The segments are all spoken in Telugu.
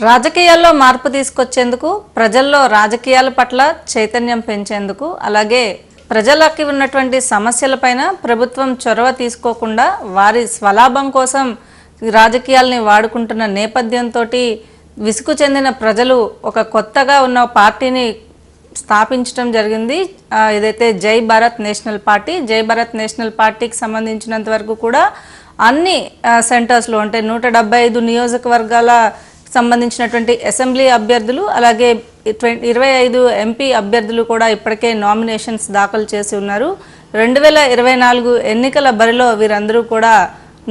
రాజకీయాల్లో మార్పు తీసుకొచ్చేందుకు ప్రజల్లో రాజకీయాల పట్ల చైతన్యం పెంచేందుకు అలాగే ప్రజలకి ఉన్నటువంటి సమస్యలపైన ప్రభుత్వం చొరవ తీసుకోకుండా వారి స్వలాభం కోసం రాజకీయాల్ని వాడుకుంటున్న నేపథ్యంతో విసుగు చెందిన ప్రజలు ఒక కొత్తగా ఉన్న పార్టీని స్థాపించడం జరిగింది. ఏదైతే జై భారత్ నేషనల్ పార్టీ జై భారత్ నేషనల్ పార్టీకి సంబంధించినంత వరకు కూడా అన్ని సెంటర్స్లో అంటే నూట డెబ్బై ఐదు నియోజకవర్గాల సంబంధించినటువంటి అసెంబ్లీ అభ్యర్థులు అలాగే ట్వంటీ ఇరవై ఐదు ఎంపీ అభ్యర్థులు కూడా ఇప్పటికే నామినేషన్స్ దాఖలు చేసి ఉన్నారు. రెండు వేల ఇరవై నాలుగు ఎన్నికల బరిలో వీరందరూ కూడా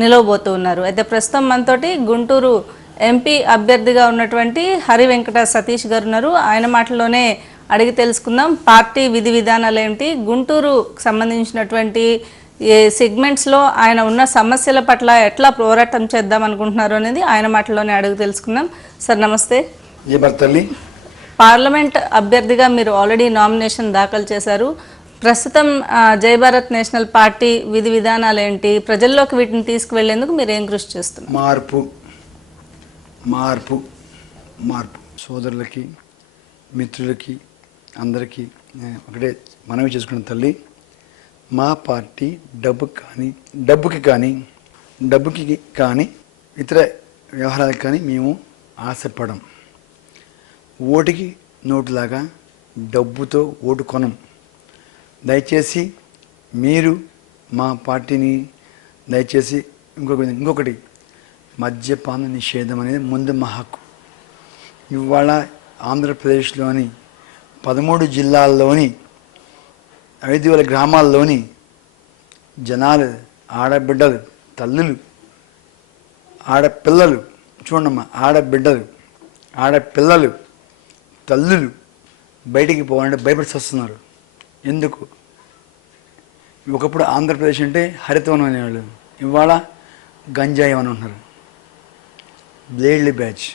నిలవబోతూ ఉన్నారు. అయితే ప్రస్తుతం మనతోటి గుంటూరు ఎంపీ అభ్యర్థిగా ఉన్నటువంటి హరి వెంకట సతీష్ గారు ఉన్నారు. ఆయన మాటల్లోనే అడిగి తెలుసుకుందాం. పార్టీ విధి విధానాలు ఏంటి? గుంటూరు సంబంధించినటువంటి ఏ సెగ్మెంట్స్లో ఆయన ఉన్న సమస్యల పట్ల ఎట్లా పోరాటం చేద్దాం అనుకుంటున్నారు అనేది ఆయన మాటల్లోనే అడిగి తెలుసుకుందాం. సార్ నమస్తే. తల్లి? పార్లమెంట్ అభ్యర్థిగా మీరు ఆల్రెడీ నామినేషన్ దాఖలు చేశారు. ప్రస్తుతం జై భారత్ నేషనల్ పార్టీ విధి విధానాలు ఏంటి? ప్రజల్లోకి వీటిని తీసుకువెళ్ళేందుకు మీరు ఏం కృషి చేస్తున్నారు? మార్పు. మార్పు. మార్పు. సోదరులకి మిత్రులకి అందరికీ ఒకటే మనవి చేసుకున్న తల్లి. మా పార్టీ డబ్బు కానీ డబ్బుకి కానీ డబ్బుకి కానీ ఇతర వ్యవహారాలకు కానీ మేము ఆశపడం. ఓటుకి నోటులాగా డబ్బుతో ఓటు కొనం. దయచేసి మీరు మా పార్టీని దయచేసి ఇంకొక ఇంకొకటి మద్యపాన నిషేధం అనేది ముందు మా హక్కు. ఇవాళ ఆంధ్రప్రదేశ్లోని పదమూడు జిల్లాల్లోని ఐదు వేల గ్రామాల్లోని జనాలు ఆడబిడ్డలు తల్లులు ఆడపిల్లలు చూడమ్మా ఆడబిడ్డలు ఆడపిల్లలు తల్లులు బయటికి పోవాలంటే భయపడి వస్తున్నారు ఎందుకు? ఒకప్పుడు ఆంధ్రప్రదేశ్ అంటే హరితవనం అనేవాళ్ళు. ఇవాళ గంజాయి అని ఉంటున్నారు బ్లేడ్లీ బ్యాచ్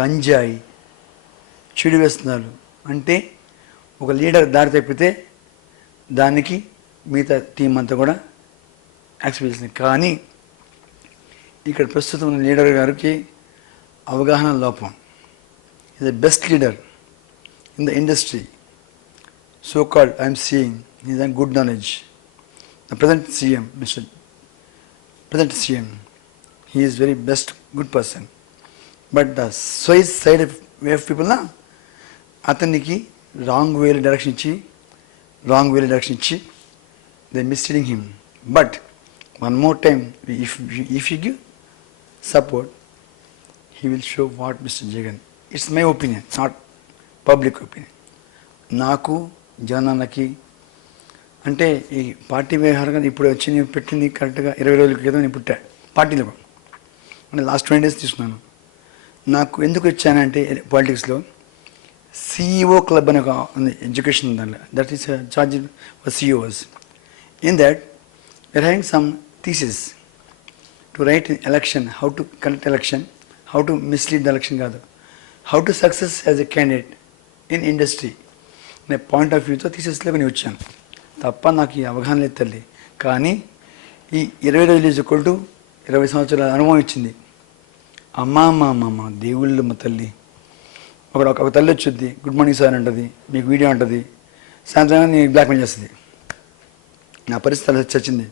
గంజాయి చెడు వేస్తున్నారు. అంటే ఒక లీడర్ దారి తప్పితే దానికి మిగతా టీం అంతా కూడా యాక్సిపీషన్ కానీ ఇక్కడ ప్రస్తుతం ఉన్న లీడర్ గారికి అవగాహన లోపం. Is the best leader in the industry so called I'm seeing is and good knowledge the present CM mister present CM he is very best good person but the size side way of people అతనికి రాంగ్ వేలు డైరెక్షన్ ఇచ్చి రాంగ్ వేలో డైరెక్షన్ ఇచ్చి they misleading him but one more time if if you give support he will show what Mr. Jagan. It's my opinion, not public opinion నాకు జగనన్నకి అంటే ఈ పార్టీ వ్యవహారంగా ఇప్పుడు వచ్చి నేను పెట్టింది కరెక్ట్గా ఇరవై రోజుల క్రితం నేను పుట్టా పార్టీలో అంటే లాస్ట్ ట్వంటీ డేస్ తీసుకున్నాను నాకు ఎందుకు వచ్చానంటే పాలిటిక్స్లో సిఇఓ క్లబ్ అనే ఒక ఉంది ఎడ్యుకేషన్ దాంట్లో. That is charge for CEOs in that we're having some thesis to write in election how to conduct election how to mislead the election కాదు. How to success as a candidate in industry అనే పాయింట్ ఆఫ్ వ్యూతో తీసేసలేక నేను వచ్చాను. తప్ప నాకు ఈ అవగాహన లేదు తల్లి. కానీ ఈ ఇరవై రోజులు ఈజ్ ఈక్వల్ టు ఇరవై సంవత్సరాల అనుభవం ఇచ్చింది. అమ్మా అమ్మ అమ్మ అమ్మ దేవుళ్ళు మా తల్లి. ఒక ఒక తల్లి వచ్చింది గుడ్ మార్నింగ్ సార్ అంటది మీకు వీడియో అంటది. సాయంత్రం నీ బ్లాక్మెయిల్ చేస్తుంది. నా పరిస్థితి అలా చచ్చింది.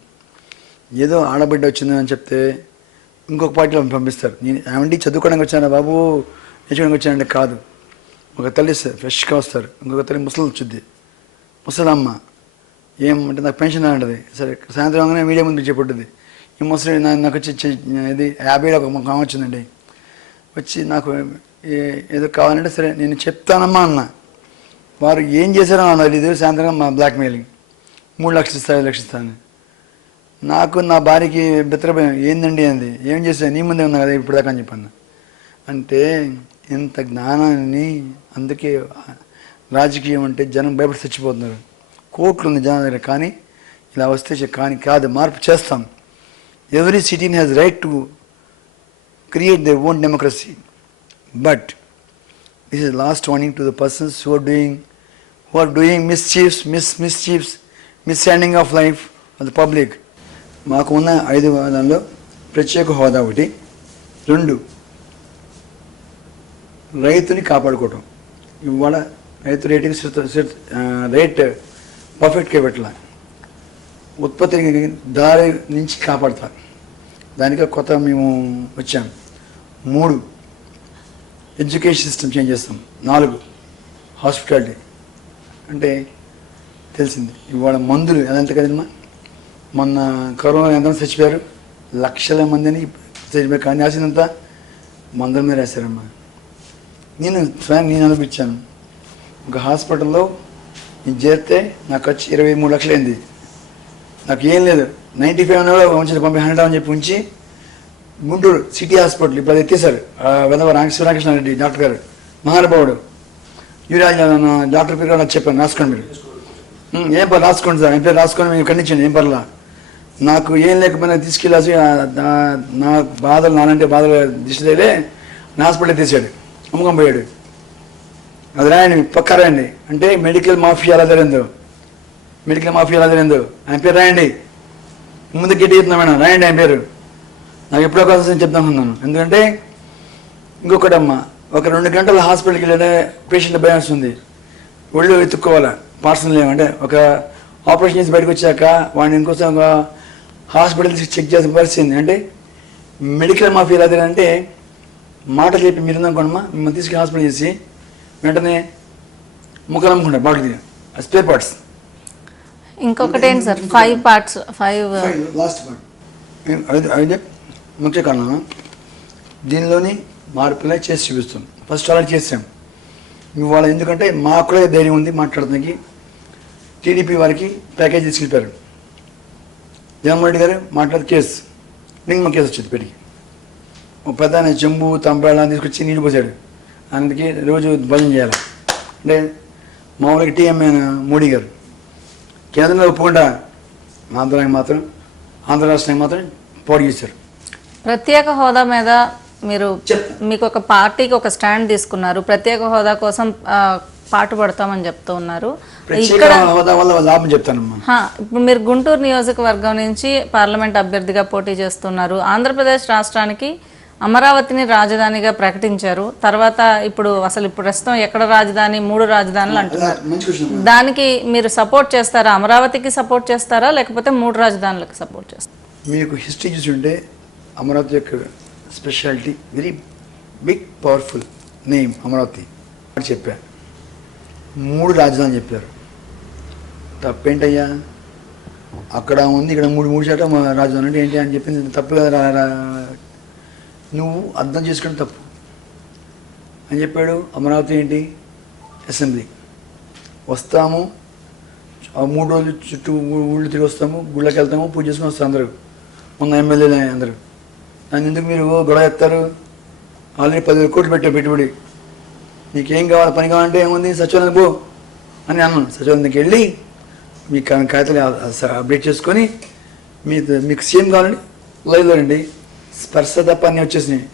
ఏదో ఆడబిడ్డ వచ్చింది అని చెప్తే ఇంకొక పార్టీలో పంపిస్తారు. నేను ఏమండి చదువుకోవడానికి వచ్చాను బాబు? నేర్చుకోవడానికి వచ్చానంటే కాదు. ఒక తల్లి ఫ్రెష్గా వస్తారు. ఇంకొక తల్లి ముసలి వచ్చింది ముసలమ్మ ఏమంటే నాకు పెన్షన్ అంటది. సరే సాయంత్రం మీడియా ముందు చెప్పబడ్డది ఈ ముసలి నాకు వచ్చి ఇది యాభై ఒక వచ్చిందండి. వచ్చి నాకు ఏదో కావాలంటే సరే నేను చెప్తానమ్మా అన్న. వారు ఏం చేశారో అన్నారు ఇది సాయంత్రం మా బ్లాక్మెయిలింగ్ మూడు లక్షలు ఇస్తా ఐదు లక్షలు ఇస్తాను నాకు నా భార్యకి బెత్తరపోయాం ఏందండి అంది? ఏం చేశాను నీ ముందే ఉన్నా కదా ఇప్పుడు దాకా అని చెప్పాను అంటే ఇంత జ్ఞానాన్ని అందుకే రాజకీయం అంటే జనం భయపడి చచ్చిపోతున్నారు. కోట్లు ఉంది జనం దగ్గర కానీ ఇలా వస్తే కానీ కాదు మార్పు చేస్తాం. Every citizen has right to create the own democracy but this is last warning to the persons who are doing who are doing mischiefs mis mischiefs misunderstanding of life of the public మాకు ఉన్న ఐదు వాదాల్లో ప్రత్యేక హోదా ఒకటి. రెండు రైతుని కాపాడుకోవటం. ఇవాళ రైతు రేటింగ్ శృత- రేట్ పర్ఫెక్ట్గా పెట్టాల. ఉత్పత్తి దారి నుంచి కాపాడతారు దానికి కొత్త మేము వచ్చాం. మూడు ఎడ్యుకేషన్ సిస్టమ్ చేంజ్ చేస్తాం. నాలుగు హాస్పిటాలిటీ. అంటే తెలిసింది ఇవాళ మందులు ఎంత కదమ్మా మొన్న కరోనా ఎంతమంది చచ్చిపోయారు లక్షల మందిని చచ్చిపోయారు కానీ రాసిందంతా మందుల మీద రాశారమ్మా. నేను స్వయం నేను అనిపించాను ఒక హాస్పిటల్లో నేను చేరితే నాకు ఖర్చు ఇరవై మూడు లక్షలు అయింది నాకు ఏం లేదు. నైంటీ ఫైవ్ అని కూడా ఉంచి పంపి హండ్రెడ్ అని చెప్పి ఉంచి గుంటూరు సిటీ హాస్పిటల్ ఇప్పుడు అది ఎత్తేసారు వెదవ శివరాకృష్ణ రెడ్డి డాక్టర్ గారు. మహానుభావుడు. యువరాజ్ డాక్టర్ పేరు కూడా నాకు చెప్పాను రాసుకోండి మీరు. ఏం పర్లేదు రాసుకోండి సార్. ఏం పేరు రాసుకొని మేము ఖండించండి ఏం పర్లా. నాకు ఏం లేకపోయినా తీసుకెళ్ళాల్సి నా- బాధలు నానంటే బాధలు దిష్టి నా హాస్పిటల్ తీసాడు అమ్మకం పోయాడు. అది రాయండి పక్క రాయండి. అంటే మెడికల్ మాఫియా ఎలా జరిగిందో. మెడికల్ మాఫియా ఎలా జరిగిందో. ఆయన పేరు రాయండి. ముందు గట్టి చెప్తున్నా మేడం రాయండి ఆయన పేరు. నాకు ఎప్పుడో కోసం చెప్తాను ఉన్నాను ఎందుకంటే ఇంకొకటమ్మ ఒక రెండు గంటల హాస్పిటల్కి వెళ్ళే పేషెంట్ భయం వస్తుంది ఒళ్ళు ఎత్తుక్కోవాలా? పార్సల్ లేవంటే ఒక ఆపరేషన్ చేసి బయటకు వచ్చాక వాడిని ఇంకోసం ఒక హాస్పిటల్ చెక్ చేసిన పరిస్థితి అంటే మెడికల్ మాఫీ ఎలా అంటే మాట చెప్పి మీరు అనుకోండమ్మా మిమ్మల్ని తీసుకుని హాస్పిటల్ చేసి వెంటనే ముఖం అమ్ముకుంటారు బాడీ స్పేర్ పార్ట్స్ ఇంకొకటి ఏంటి sir? Five parts five last part ఉంటే ముఖ్య కారణం దీనిలోని మార్పులే చేసి చూపిస్తాం. ఫస్ట్ ఆల్రెడీ చేసాం ఇవాళ ఎందుకంటే మాకు కూడా ధైర్యం ఉంది మాట్లాడడానికి టీడీపీ వారికి ప్యాకేజ్ తీసుకెళ్ళిపోయారు. జగన్మోహన్ రెడ్డి గారు మాట్లాడే కేసు. నింగమ కేసు వచ్చింది పెరిగి ఒక పెద్ద ఆయన చెంబు తంపేళ్ళని తీసుకొచ్చి నీళ్ళు పోసాడు. అందుకే రోజు భజన చేయాలి. అంటే మామూలుగా టీఎంఏ మోడీ గారు. కేంద్రంలో ఒప్పుకుండా ఆంధ్రానికి మాత్రం ఆంధ్ర రాష్ట్రానికి మాత్రం పోటీ చేశారు. ప్రత్యేక హోదా మీద మీరు. మీకు ఒక పార్టీకి ఒక స్టాండ్ తీసుకున్నారు. ప్రత్యేక హోదా కోసం ఆ, పాటుపడతామని చెప్తూ ఉన్నారు. ఇక్కడ హోదా వల్ల లాభం చెప్తానమ్మా. హా, ఇప్పుడు మీరు గుంటూరు నియోజకవర్గం నుంచి పార్లమెంట్ అభ్యర్థిగా పోటీ చేస్తున్నారు. ఆంధ్రప్రదేశ్ రాష్ట్రానికి అమరావతిని రాజధానిగా ప్రకటించారు. తర్వాత ఇప్పుడు అసలు ఇప్పుడు ప్రస్తుతం ఎక్కడ రాజధాని మూడు రాజధానులు అంటున్నారు. దానికి మీరు సపోర్ట్ చేస్తారా? అమరావతికి సపోర్ట్ చేస్తారా? లేకపోతే మూడు రాజధానులకు సపోర్ట్ చేస్తారా? మీకు హిస్టరీ చూసుంటే అమరావతి యొక్క speciality very big powerful name Amaravati. అని చెప్పారు మూడు రాజధాని చెప్పారు. తప్పేంటయ్యా? అక్కడ ఉంది ఇక్కడ మూడు మూడు శాతం రాజధాని అంటే ఏంటి అని చెప్పింది తప్పు కదా రా- నువ్వు అర్థం చేసుకుని తప్పు. అని చెప్పాడు. అమరావతి ఏంటి? అసెంబ్లీ. వస్తాము ఆ మూడు రోజులు చుట్టూ ఊళ్ళు తిరిగి వస్తాము గుళ్ళకి వెళ్తాము పూజ చేసుకుని వస్తాం అందరూ. మొన్న ఎమ్మెల్యేలు అందరూ. దాన్ని ఎందుకు మీరు గొడవ ఎత్తారు ఆల్రెడీ పదివేల కోట్లు పెట్టే పెట్టుబడి. నీకేం కావాలి? పని కావాలంటే ఏముంది? సచివాలయం పో. అని అన్నాను. సచివాలయానికి వెళ్ళి మీ కాగితాలు అప్డేట్ చేసుకొని మీ మీకు సీఎం కావాలండి లైవ్లో రండి స్పర్శ తప్ప అన్నీ వచ్చేసినాయి.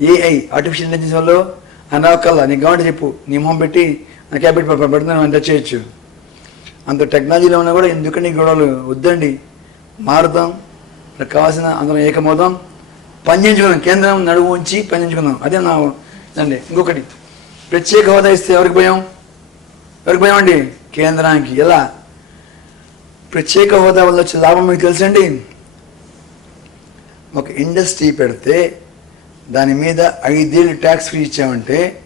ఏఐ ఆర్టిఫిషియల్ ఇంటెలిజెన్స్ వల్ల అనవకల్లా నీకు కావాలంటే చెప్పు. నీ మొహం పెట్టి నా క్యాబినెట్ పెడుతున్నాను అంటే చేయొచ్చు. అంత టెక్నాలజీలో ఉన్నా కూడా ఎందుకండి గొడవలు? వద్దండి. మారుదాం కావాల్సిన అందరం ఏకమవుదాం పనిచేయించుకున్నాం కేంద్రం నడువు ఉంచి పనిచేయించుకున్నాం అదే నా అండి ఇంకొకటి ప్రత్యేక హోదా ఇస్తే ఎవరికి భయం? ఎవరికి భయం అండి? కేంద్రానికి. ఎలా? ప్రత్యేక హోదా వల్ల వచ్చే లాభం మీకు తెలుసండి? ఒక ఇండస్ట్రీ పెడితే దాని మీద ఐదేళ్ళు ట్యాక్స్ ఫ్రీ ఇచ్చామంటే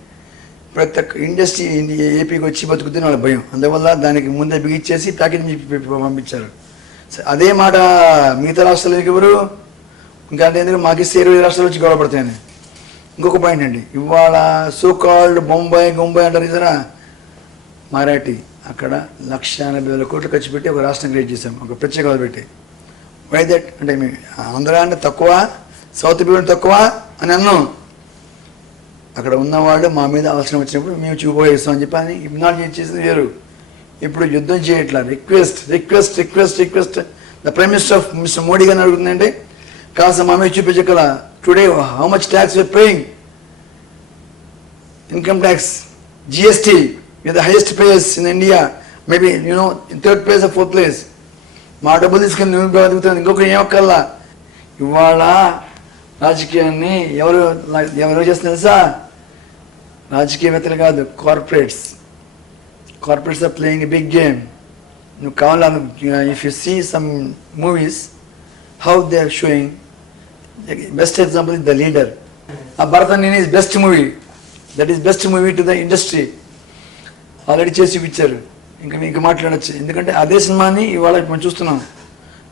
ప్రతి ఒక్క ఇండస్ట్రీ ఏపీకి వచ్చి బతుకుతుంది వాళ్ళ భయం. అందువల్ల దానికి ముందే బిగిచ్చేసి ప్యాకేజ్ పంపించారు. అదే మాట మిగతా రాష్ట్రాలకు ఎవరు? ఇంకా అంటే మాకు ఇస్తే ఇరవై రాష్ట్రాలు వచ్చి గొడవ ఇంకొక పాయింట్ అండి. ఇవాళ సోకాల్డ్ బొంబాయి ముంబై అంటారు కదా మరాఠీ. అక్కడ లక్ష ఎనభై వేల కోట్లు ఖర్చు పెట్టి ఒక రాష్ట్రం క్రియేట్ చేశాం. ఒక ప్రత్యేక హోదా పెట్టి. వై దట్ అంటే మేము ఆంధ్ర అంటే తక్కువ సౌత్ పీపుల్ తక్కువ అని అన్నాం. అక్కడ ఉన్నవాళ్ళు మా మీద అవసరం వచ్చినప్పుడు మేము చూపోయిస్తాం అని చెప్పి అని ఇగ్నాల్ చేసింది వేరు. ఇప్పుడు యుద్ధం చేయట్లా. Request request request request the prime minister of mister Modi గారిని అడుగుతుందంటే కాస్త మా మీద చూపించగల today how much tax you're paying income tax GST you the highest players in India maybe you know third place of fourth place మా డబ్బులు తీసుకుని నువ్వు బతుకుతుంది ఇంకొక ఏమక్కల్లా ఇవాళ రాజకీయాన్ని ఎవరు ఎవరు చేస్తున్నారు తెలుసా? రాజకీయవేత్తలు కాదు corporates corporates are playing big game నువ్వు కావాలి? If you see some movies how they are showing best example is the leader ఆ భరత నేనే is best movie that is best movie to the industry already చేసి చూపించారు ఇంకా మీకు మాట్లాడచ్చు. ఎందుకంటే అదే సినిమాని ఇవాళ మనం చూస్తున్నాం.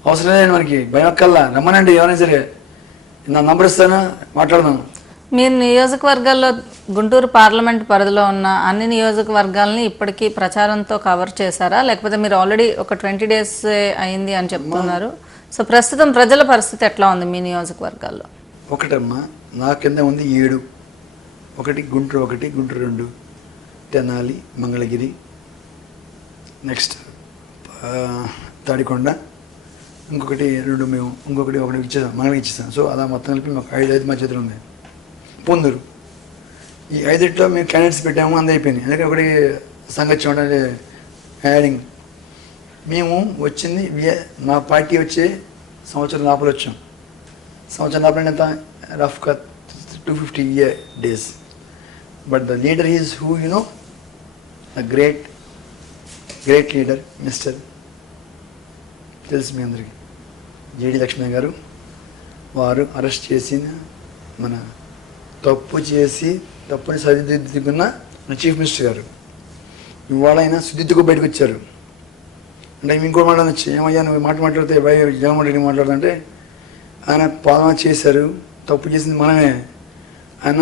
అవసరం లేదు మనకి. భయం కల్లా రమ్మనండి ఎవరైనా సరే. నా నంబర్ ఇస్తాను? మాట్లాడదాం. మీరు నియోజకవర్గాల్లో గుంటూరు పార్లమెంట్ పరిధిలో ఉన్న అన్ని నియోజకవర్గాలని ఇప్పటికీ ప్రచారంతో కవర్ చేశారా? లేకపోతే మీరు ఆల్రెడీ ఒక ట్వంటీ డేస్ అయింది అని చెప్తున్నారు. సో ప్రస్తుతం ప్రజల పరిస్థితి ఎట్లా ఉంది మీ నియోజకవర్గాల్లో? ఒకటమ్మా నా కింద ఉంది ఏడు. ఒకటి గుంటూరు ఒకటి గుంటూరు రెండు. తెనాలి మంగళగిరి. నెక్స్ట్ తాడికొండ. ఇంకొకటి రెండు మేము ఇంకొకటి ఒకటి ఇచ్చేసాం మంగళగిరి ఇచ్చేసాం. సో అలా మొత్తం కలిపి మాకు ఐదు ఐదు మా చేతులు ఉన్నాయి. పొందూరు. ఈ ఐదుట్లో మేము క్యాండిడేట్స్ పెట్టాము అంది అయిపోయింది ఎందుకంటే ఒకటి సంగతి అంటే యాడింగ్ మేము వచ్చింది వి- మా పార్టీ వచ్చే సంవత్సరం లోపల వచ్చాం. సంవత్సరం లోపల ఎంత? రఫ్గా two fifty year days but the leader is who you know the great great leader mister తెలుసు మీ అందరికీ. జేడి లక్ష్మణ్ గారు వారు అరెస్ట్ చేసిన మన తప్పు చేసి తప్పుని సరిదిద్దుకున్న మన చీఫ్ మినిస్టర్ గారు. ఇవాళ ఆయన సుదిద్దుకు బయటకు వచ్చారు. అంటే ఇంకో మాట అనొచ్చు ఏమయ్యా నువ్వు మాట మాట్లాడితే భయ? జగన్మోహన్ రెడ్డి మాట్లాడుతుంటే ఆయన పాలన చేశారు తప్పు చేసింది మనమే. ఆయన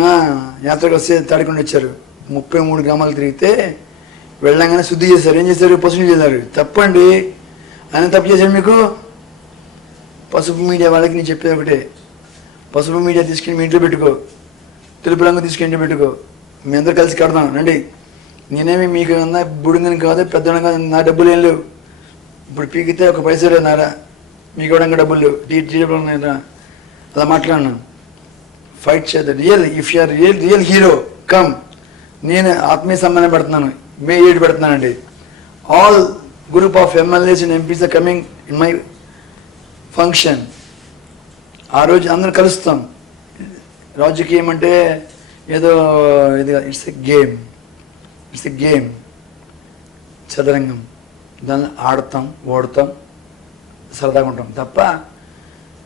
యాత్రకు వస్తే తాడికొండ వచ్చారు. ముప్పై మూడు గ్రామాలు తిరిగితే వెళ్ళంగానే శుద్ధి చేశారు. ఏం చేశారు? పసుపు చేశారు. తప్పండి. ఆయన తప్పు చేశారు మీకు? పసుపు మీడియా వాళ్ళకి నేను చెప్పేది ఒకటే. పసుపు మీడియా తీసుకెళ్ళి మీ ఇంట్లో పెట్టుకో. తెలుపు రంగు తీసుకెళ్ళి ఇంట్లో పెట్టుకో. మీ అందరూ కలిసి కడదాం. రండి. నేనేమి మీకు అన్న బుడిందని కాదు పెద్దడం కాదు నా డబ్బులు ఏం లేవు. ఇప్పుడు పీకితే ఒక పైసలు ఉన్నారా నారా మీకు ఇవ్వడానికి డబ్బులు లేవు. టీ డబ్బులు అలా మాట్లాడినా ఫైట్ చేద్దాం real if you're real real hero come. నేను ఆత్మీయ సమ్మానం పెడుతున్నాను. మే ఏడు పెడుతున్నానండి. All group of MLAs and MPs are coming in my function. ఆ రోజు అందరం కలుస్తాం. రాజకీయం అంటే ఏదో ఇది it's a game. It's a game. చదరంగం. దాన్ని ఆడతాం ఓడతాం సరదాగా ఉంటాం. తప్ప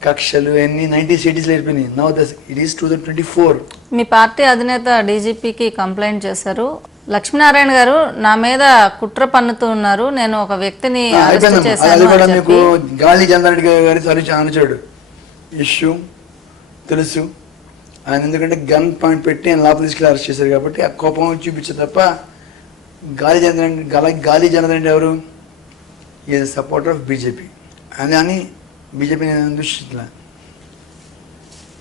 కక్షలు అన్ని నైన్టీస్ ఎయిటీస్లో అయిపోయినాయి now thus it is two thousand twenty four me party అధినేత డీజీపీకి కంప్లైంట్ చేశారు. లక్ష్మీనారాయణ గారు నా మీద కుట్ర పన్నుతూ ఉన్నారు. నేను ఒక వ్యక్తిని అది కూడా మీకు గాలి చంద్రరెడ్డి గారి సరి అనుచాడు. ఇష్యూ తెలుసు. ఆయన ఎందుకంటే గన్ పాయింట్ పెట్టి ఆయన లోపల తీసుకెళ్ళి అరెస్ట్ చేశారు కాబట్టి ఆ కోపం చూపించే తప్ప గాలి చంద్రరెడ్డి గాలి గాలి చంద్రరెడ్డి ఎవరు? ఈజ్ సపోర్టర్ ఆఫ్ బీజేపీ అని అని బీజేపీ నేను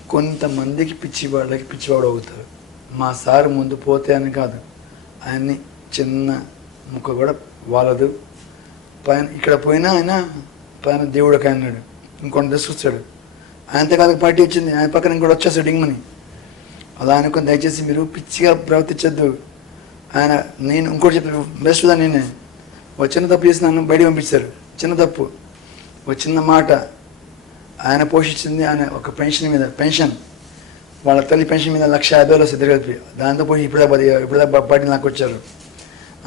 కొంతమందికి పిచ్చివాళ్ళకి పిచ్చివాడు అవుతారు మా సార్ ముందు పోతే అని కాదు. ఆయన్ని చిన్న ముక్క కూడా వాళ్ళదు పైన ఇక్కడ పోయినా ఆయన పైన దేవుడికి అన్నాడు ఇంకొంత తీసుకొచ్చాడు ఆయనతో కాదు పార్టీ వచ్చింది. ఆయన పక్కన ఇంకోటి వచ్చేస్తాడు డింగ్మని. అలా అనుకుని దయచేసి మీరు పిచ్చిగా ప్రవర్తించద్దు. ఆయన నేను ఇంకోటి చెప్పాను బెస్ట్ నేనే. ఒక చిన్న తప్పు చేసి నన్ను బయట పంపించారు. చిన్న తప్పు. ఒక చిన్న మాట. ఆయన పోషించింది ఆయన ఒక పెన్షన్ మీద పెన్షన్. వాళ్ళ తల్లి పెన్షన్ మీద లక్ష యాభై వేలు వస్తుంది కలిపి దాంతో పోయి ఇప్పుడే పది ఇప్పుడే పార్టీ నాకు వచ్చారు.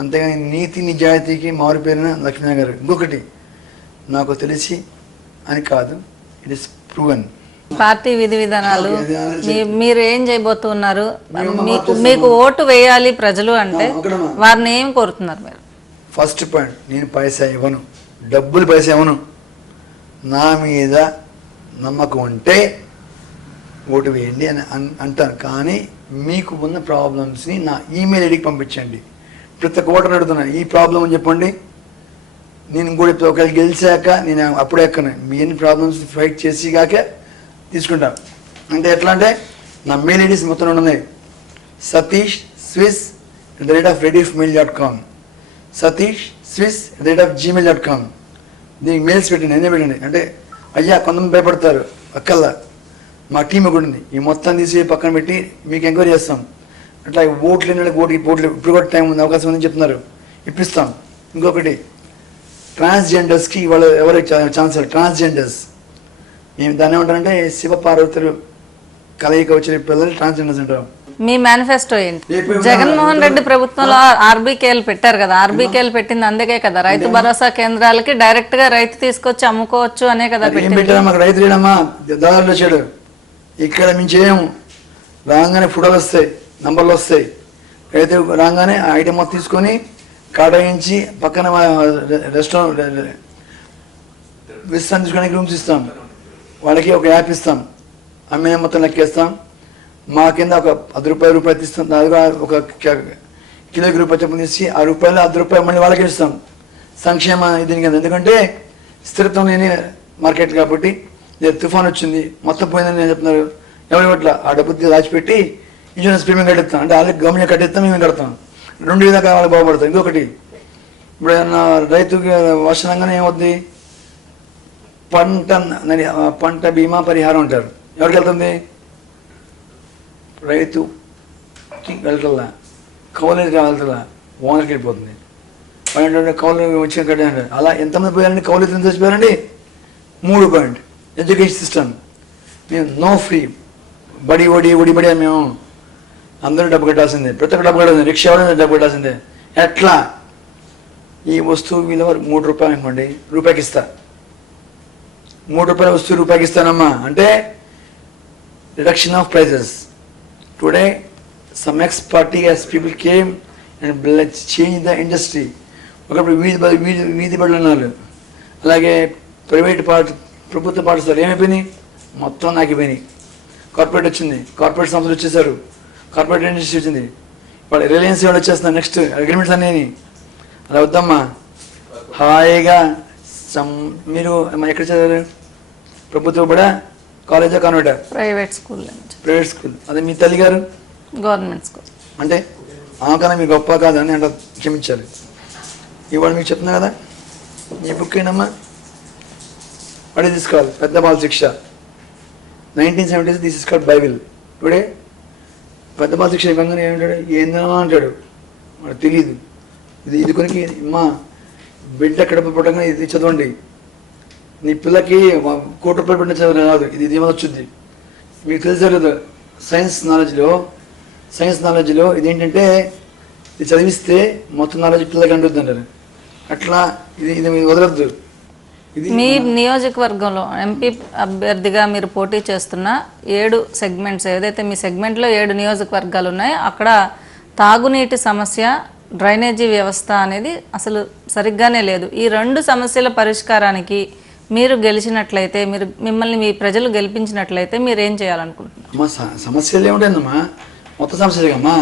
అంతేగాని నీతి నిజాయితీకి మారు పేరున లక్ష్మీ గారు. ఇంకొకటి నాకు తెలిసి అని కాదు ఇట్ ఇస్ ప్రూవెన్ పార్టీ విధి విధానాలు మీరు ఏం చేయబోతున్నారు? మీకు ఓటు వేయాలి ప్రజలు అంటే. వారిని ఏం కోరుతున్నారు మీరు? ఫస్ట్ పాయింట్ నేను పైసా ఇవ్వను. డబ్బులు పైసా ఇవ్వను. నా మీద నమ్మకం ఉంటే ఓటు వేయండి అని అన్- అంటాను. కానీ మీకు ఉన్న ప్రాబ్లమ్స్ని నా ఈమెయిల్ ఐడికి పంపించండి. ప్రతి ఒక్క ఓటర్ అడుగుతున్నా ఈ ప్రాబ్లం అని చెప్పండి. నేను ఇంకోటి ఒకవేళ గెలిచాక నేను అప్పుడే ఎక్కను. మీ ఎన్ని ప్రాబ్లమ్స్ ఫైట్ చేసి కాక తీసుకుంటాను. అంటే ఎట్లా అంటే నా మెయిల్ ఐడీస్ మొత్తం ఉన్నాయి Satish swiss the rate of ready mail dot com. Satish swiss rate of Gmail dot com. దీనికి మెయిల్స్ పెట్టండి ఎన్ని పెట్టండి. అంటే అయ్యా కొంతమంది భయపడతారు అక్కల్లా. మా టీం ఒకటి ఉంది. ఈ మొత్తం తీసి పక్కన పెట్టి మీకు ఎంక్వైరీ చేస్తాం. అట్లా ఓట్లు లేని వాళ్ళకి ఓటు ఓట్లు ఇప్పుడు కూడా టైం ఉంది అవకాశం ఉందని చెప్తున్నారు. ఇప్పిస్తాం. ఇంకొకటి ట్రాన్స్జెండర్స్కి వాళ్ళు ఎవరు ఛాన్స్ ట్రాన్స్జెండర్స్. మేము దాన్ని ఏమంటారంటే శివ పార్వతులు కలయిక వచ్చిన పిల్లలు ట్రాన్స్జెండర్స్ అంటారు. మీ మేనిఫెస్టో ఏంటి? జగన్మోహన్ రెడ్డి ప్రభుత్వంలో ఆర్బీకేలు పెట్టారు కదా ఆర్బీకేలు పెట్టింది అందుకే కదా రైతు భరోసా కేంద్రాలకి డైరెక్ట్గా రైతు తీసుకొచ్చి అమ్ముకోవచ్చు అనే కదా రైతు దాదాపు వచ్చాడు. ఇక్కడ చేయము రాగానే ఫోటోలు వస్తాయి నంబర్లు వస్తాయి. రైతు రాగానే ఐటమ్ మొత్తం తీసుకొని కాటాయించి పక్కన రెస్టారెంట్ విశ్రాంతి తీసుకోవడానికి రూమ్స్ ఇస్తాం. వాళ్ళకి ఒక యాప్ ఇస్తాం. అమ్మిన మొత్తం లెక్కేస్తాం. మా కింద ఒక పది రూపాయలు రూపాయలు తీస్తాం. ఒక కిలోకి రూపాయలు చెప్పని తీసి ఆ రూపాయలు అర్ధ రూపాయలు మళ్ళీ వాళ్ళకి ఇస్తాం. సంక్షేమ దీని కింద. ఎందుకంటే స్థిరత్వం లేని మార్కెట్ కాబట్టి లేదు తుఫాన్ వచ్చింది మొత్తం పోయిందని నేను చెప్తున్నారు. ఎవరి పట్ల ఆ డబ్బు దాచిపెట్టి ఇన్సూరెన్స్ ప్రీమియం కట్టిస్తాం. అంటే వాళ్ళకి గవర్నమెంట్ కట్టిస్తాం మేము కడతాం. రెండు విధంగా వాళ్ళకి బాగుపడతాం ఇంకొకటి ఇప్పుడు ఏమన్నా రైతుకి వర్షంగానే ఏమవుద్ది? పంట పంట బీమా పరిహారం అంటారు. ఎవరికి వెళ్తుంది? రైతు వెళ్తలా కౌలుకి వెళ్తలా ఓనర్కి వెళ్ళిపోతుంది. పన్నెండు కౌలు వచ్చిన కట్టారు అలా ఎంతమంది పోయారండి? కౌలు ఎంత చచ్చిపోయారండి? మూడు పాయింట్. Education system. మేము నో ఫ్రీ. బడి ఒడి ఒడి బడి మేము అందరూ డబ్బు కట్టాల్సిందే. ప్రతి ఒక్క డబ్బు కట్టాల్సిందే. రిక్షా వాడు డబ్బు కట్టాల్సిందే. ఎట్లా? ఈ వస్తువు విలువ మూడు రూపాయలు అనుకోండి రూపాయికి ఇస్తా. మూడు రూపాయల వస్తువు రూపాయికి ఇస్తానమ్మా. అంటే reduction of prices today some ex party S people came and change the industry ఒకప్పుడు వీధి వీధి వీధి బడులు ఉన్నారు అలాగే ప్రైవేట్ పాఠ ప్రభుత్వ పాఠశాలలు ఏమైపోయినాయి? మొత్తం నాకిపోయినాయి. కార్పొరేట్ వచ్చింది. కార్పొరేట్ సంస్థలు వచ్చేసారు. కార్పొరేట్ ఇండస్ట్రీ వచ్చింది. వాళ్ళు రిలయన్స్ వాళ్ళు వచ్చేస్తున్నారు నెక్స్ట్ అగ్రిమెంట్స్ అనేవి అలా వద్దమ్మా. హాయిగా సమ్ మీరు ఎక్కడ చదివారు? ప్రభుత్వ కూడా కాలేజా కాన్వెంటా ప్రైవేట్ స్కూల్ ప్రైవేట్ స్కూల్. అదే మీ తల్లి గారు గవర్నమెంట్ స్కూల్. అంటే ఆమె కన్నా మీ గొప్ప కాదని అంటే క్షమించాలి. ఇవాళ మీకు చెప్తున్నా కదా ఈ బుక్ ఏంటమ్మా? పడి తీసుకోవాలి పెద్ద బాల శిక్ష. Nineteen seventies this is called Bible today పెద్ద బాల శిక్ష ఇవ్వగానే ఏమంటాడు ఏందమ్మా అంటాడు? మనకు తెలియదు ఇది ఇది కొనికి అమ్మా బిడ్డ కడప పుట్టగానే ఇది చదవండి. నీ పిల్లకి కోటి రూపాయలు పెట్టిన చదువు రాదు ఇది ఇది వచ్చింది మీకు తెలుసా కదా సైన్స్ నాలెడ్జ్లో సైన్స్ నాలెడ్జ్లో ఇదేంటంటే ఇది చదివిస్తే మొత్తం నాలెడ్జ్ పిల్లలకి అంటుంది అంటారు. అట్లా ఇది ఇది మీరు వదలద్దు. మీ నియోజకవర్గంలో ఎంపీ అభ్యర్థిగా మీరు పోటీ చేస్తున్న ఏడు సెగ్మెంట్స్ ఏదైతే మీ సెగ్మెంట్లో ఏడు నియోజకవర్గాలు ఉన్నాయో అక్కడ తాగునీటి సమస్య డ్రైనేజీ వ్యవస్థ అనేది అసలు సరిగ్గానే లేదు. ఈ రెండు సమస్యల పరిష్కారానికి మీరు గెలిచినట్లయితే మీరు మిమ్మల్ని మీ ప్రజలు గెలిపించినట్లయితే మీరు ఏం చేయాలనుకుంటున్నారు? అమ్మా సమస్యలు ఏముంటాయమ్మా? మొత్తం సమస్యలు అమ్మా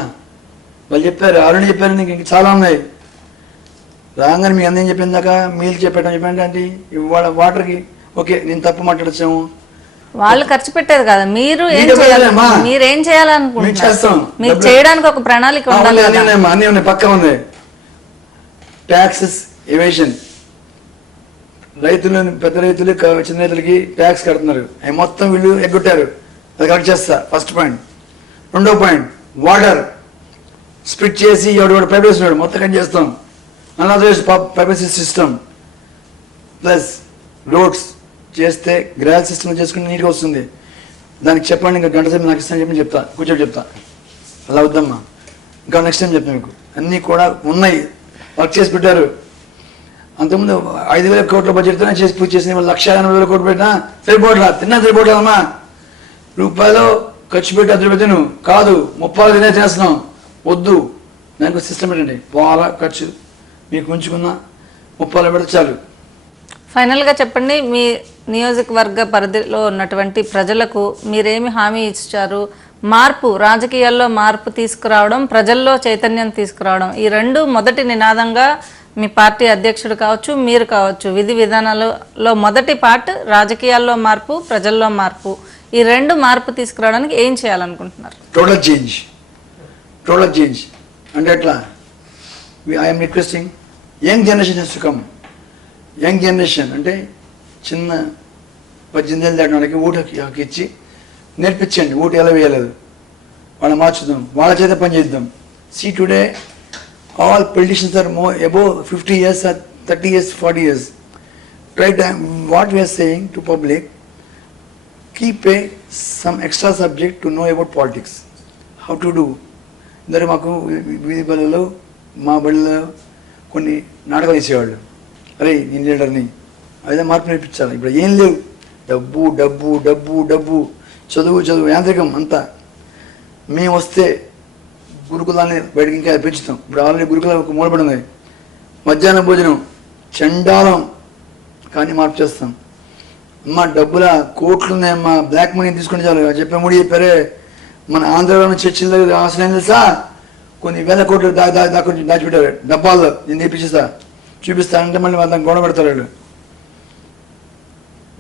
వాళ్ళు చెప్పారు ఆల్రెడీ చెప్పారు నీకు ఇంక చాలా ఉన్నాయి. రాగానే మీ అందరం చెప్పింది దాకా? మీల్ చెప్పాడు చెప్పండి అంటే ఇవాళ వాటర్కి ఓకే నేను తప్పు మాట్లాడచ్చాము. వాళ్ళు ఖర్చు పెట్టేది కదా మీరు ఏం చేయాలి? మీరు చేయాలనుకుంటున్నారు. మీరు చేయడానికి ఒక ప్రణాళిక ఉండాలి పక్క ఉంది ట్యాక్సెస్ ఎవేషన్ రైతులు పెద్ద రైతులు చిన్న రైతులకి ట్యాక్స్ కడుతున్నారు. అవి మొత్తం వీళ్ళు ఎగ్గొట్టారు. అది కరెక్ట్ చేస్తా. ఫస్ట్ పాయింట్ రెండో పాయింట్ వాటర్ స్ప్లిట్ చేసి ఎవడు వాడు పైప్ వేస్తున్నాడు మొత్తం కట్ చేస్తాం. Andhra Pradesh pipe system plus roads చేస్తే గ్రాల్ సిస్టమ్ చేసుకుని నీట్గా వస్తుంది. దానికి చెప్పండి ఇంకా గంట సేపు నాకు ఇస్తాను చెప్పి చెప్తా. కూర్చోటి చెప్తా. అలా వద్దమ్మా. ఇంకా నెక్స్ట్ టైం చెప్తాను మీకు. అన్నీ కూడా ఉన్నాయి. వర్క్ చేసి పెట్టారు. అంతకుముందు ఐదు వేల కోట్ల బడ్జెట్తోనే చేసి పూర్తి చేసిన వాళ్ళు లక్ష ఎనభై వేల కోట్లు పెట్టినా సరిపోట్లా. తిన్నా సరిపోట్లేదమ్మా. రూపాయలు ఖర్చు పెట్టి అద్దరు పెట్టాను కాదు ముప్పాలు తినే చేస్తున్నాం వద్దు. దానికి సిస్టమ్ ఏంటండి పోవాలా ఖర్చు. మీకు ఉంచుకున్న ముప్పాలు పెడితే చాలు. ఫైనల్గా చెప్పండి మీ నియోజకవర్గ పరిధిలో ఉన్నటువంటి ప్రజలకు మీరేమి హామీ ఇచ్చారు? మార్పు రాజకీయాల్లో మార్పు తీసుకురావడం ప్రజల్లో చైతన్యం తీసుకురావడం ఈ రెండు మొదటి నినాదంగా మీ పార్టీ అధ్యక్షుడు కావచ్చు మీరు కావచ్చు విధి విధానాలలో మొదటి పార్ట్ రాజకీయాల్లో మార్పు ప్రజల్లో మార్పు. ఈ రెండు మార్పు తీసుకురావడానికి ఏం చేయాలనుకుంటున్నారు? టోటల్ చేంజ్ టోటల్ చేంజ్ అంటే ఎట్లా? ఐఎమ్ రిక్వెస్టింగ్ యంగ్ జనరేషన్ సుఖం యంగ్ జనరేషన్ అంటే చిన్న పద్దెనిమిది ఏళ్ళు దాటిన వాళ్ళకి ఊట హక్కు ఇచ్చి నేర్పించండి. ఊట ఎలా వేయలేదు? వాళ్ళని మార్చుదాం. వాళ్ళ చేత పని చేద్దాం. See today all politicians are more above fifty years are thirty years forty years right what we're saying to public keep a some extra subject to know about politics. How to do ఇందరూ మాకు వీధి బళ్ళలో మా బళ్ళలో కొన్ని నాటకాలు వేసేవాళ్ళు. అరే నేను లీడర్ని. అదే మార్పు నేర్పించాలి. ఇప్పుడు ఏం లేవు. డబ్బు డబ్బు డబ్బు డబ్బు. చదువు చదువు యాంత్రికం అంతా. మేము వస్తే గురుకులాన్ని బయటకి ఇంకా పెంచుతాం ఇప్పుడు ఆల్రెడీ గురుకులాలు ఒక మూలపడి ఉన్నాయి మధ్యాహ్న భోజనం చండాలం కానీ మార్పు చేస్తాం. అమ్మ డబ్బుల కోట్లు ఉన్నాయమ్మా. బ్లాక్ మనీ తీసుకుని చాలు. చెప్పే ముడి చెప్పారే. మన ఆంధ్రలో చర్చిల దగ్గర ఆశ్రయం తెలుసా? కొన్ని వేల కోట్లు దా దా దాకొని దాచిపెట్టారు. డబ్బాల్లో. నేను తెప్పించేస్తా చూపిస్తా అంటే మళ్ళీ వాళ్ళని గొడవ పెడతారు వాళ్ళు.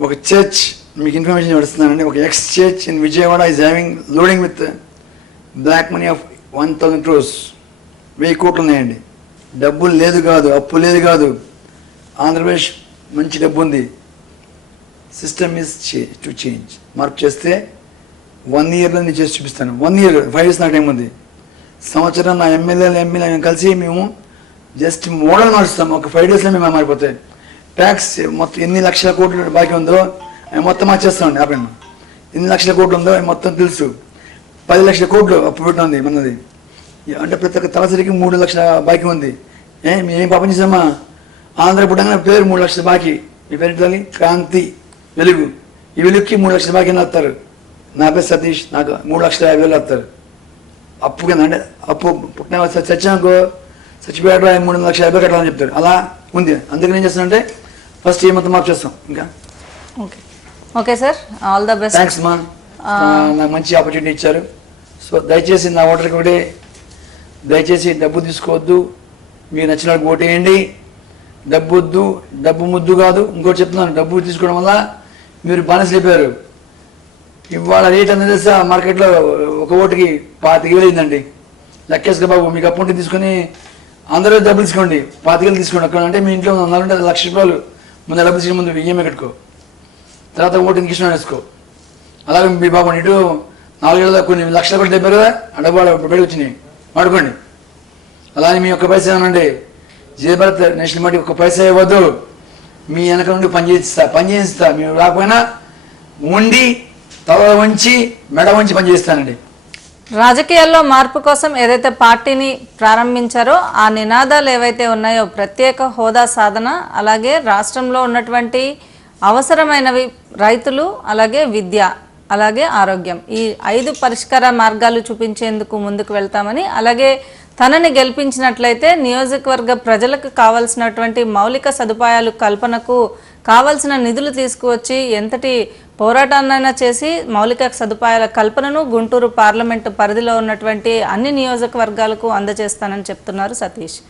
ఒక చర్చ్ మీకు ఇన్ఫర్మేషన్ ఇస్తున్నానండి. ఒక ex church in Vijayawada is having loading with black money of one thousand crores వెయ్యి కోట్లు ఉన్నాయండి. డబ్బులు లేదు కాదు అప్పు లేదు కాదు. ఆంధ్రప్రదేశ్ మంచి డబ్బు ఉంది సిస్టమ్ ఇస్ టు చేంజ్. మార్పు చేస్తే వన్ ఇయర్లో నేను చేసి చూపిస్తాను. వన్ ఇయర్ ఫైవ్ ఇయర్స్ నా టైం ఉంది. సంవత్సరం నా ఎమ్మెల్యేలు ఎమ్మెల్యే కలిసి మేము జస్ట్ మోడల్ మారుస్తాం. ఒక ఫైవ్ డేస్లో మేము మారిపోతే. ట్యాక్స్ మొత్తం ఎన్ని లక్షల కోట్లు బాకీ ఉందో అవి మొత్తం మార్చేస్తామండి ఆపండి ఎన్ని లక్షల కోట్లు ఉందో అవి మొత్తం తెలుసు. పది లక్షల కోట్లు అప్పు పెట్టింది మనది అంటే ప్రతి ఒక్క తలసరికి మూడు లక్షల బాకీ ఉంది. ఏ మేము పాపం చేసామా ఆంధ్ర పుట్టంగా పేరు మూడు లక్షల బాకీ. మీ పేరు? క్రాంతి వెలుగు. ఈ వెలుగుకి మూడు లక్షల బాకీ వస్తారు నా పేరు సతీష్ నాకు మూడు లక్షల యాభై వేలు వస్తారు అప్పు కింద అంటే అప్పు పుట్టిన చచ్చానుకో చచ్చిపోయాడు మూడు లక్షల యాభై కట్టాలని చెప్తారు అలా ఉంది. అందుకని ఏం చేస్తానంటే ఫస్ట్ ఈ మొత్తం మాఫ్ చేస్తాం. ఇంకా? Okay. Okay sir all the best. Thanks మా. నాకు మంచి ఆపర్చునిటీ ఇచ్చారు. సో దయచేసి నా ఓటర్కి ఒకటే దయచేసి డబ్బు తీసుకోవద్దు మీకు నచ్చిన వాళ్ళకి ఓటేయండి డబ్బు వద్దు డబ్బు ముద్దు కాదు. ఇంకోటి చెప్తున్నాను డబ్బు తీసుకోవడం వల్ల మీరు బానిసలు అయిపోయారు. ఇవాళ రేట్ అనేది తెలుసా మార్కెట్లో ఒక ఓటుకి పాతిక వేలు అయిందండి. బాబు మీకు అప్పు తీసుకొని అందరూ డబ్బులు తీసుకోండి. పాతికలు తీసుకోండి. అక్కడ అంటే మీ ఇంట్లో ఉన్నారంటే లక్ష రూపాయలు ముందు డబ్బులు తీసుకుని ముందు ఈఎంఐ కట్టుకో. తర్వాత ఓటు ఇంకిష్టం వేసుకో. అలాగే మీ బాబు ఇటు నాలుగేళ్ళ కొన్ని లక్షల కోట్లు చెప్పారు కదా అడగబాడు బయటకు వచ్చినాయి. వాడుకోండి. అలానే మీ ఒక్క పైసా ఏమనండి? జయభరత్ నేషనల్ పార్టీ ఒక్క పైసా ఇవ్వద్దు. మీ వెనక నుండి పనిచేస్తా చేయిస్తా మేము రాకపోయినా ఉండి తల వంచి మెడ వంచి పనిచేస్తానండి రాజకీయాల్లో మార్పు కోసం ఏదైతే పార్టీని ప్రారంభించారో ఆ నినాదాలు ఏవైతే ఉన్నాయో ప్రత్యేక హోదా సాధన అలాగే రాష్ట్రంలో ఉన్నటువంటి అవసరమైనవి రైతులు అలాగే విద్య. అలాగే ఆరోగ్యం. ఈ ఐదు పరిష్కార మార్గాలు చూపించేందుకు ముందుకు వెళ్తామని అలాగే తనని గెలిపించినట్లయితే నియోజకవర్గ ప్రజలకు కావలసినటువంటి మౌలిక సదుపాయాలు కల్పనకు కావలసిన నిధులు తీసుకువచ్చి ఎంతటి పోరాటాన్నైనా చేసి మౌలిక సదుపాయాల కల్పనను గుంటూరు పార్లమెంటు పరిధిలో ఉన్నటువంటి అన్ని నియోజకవర్గాలకు అందజేస్తానని చెప్తున్నారు సతీష్.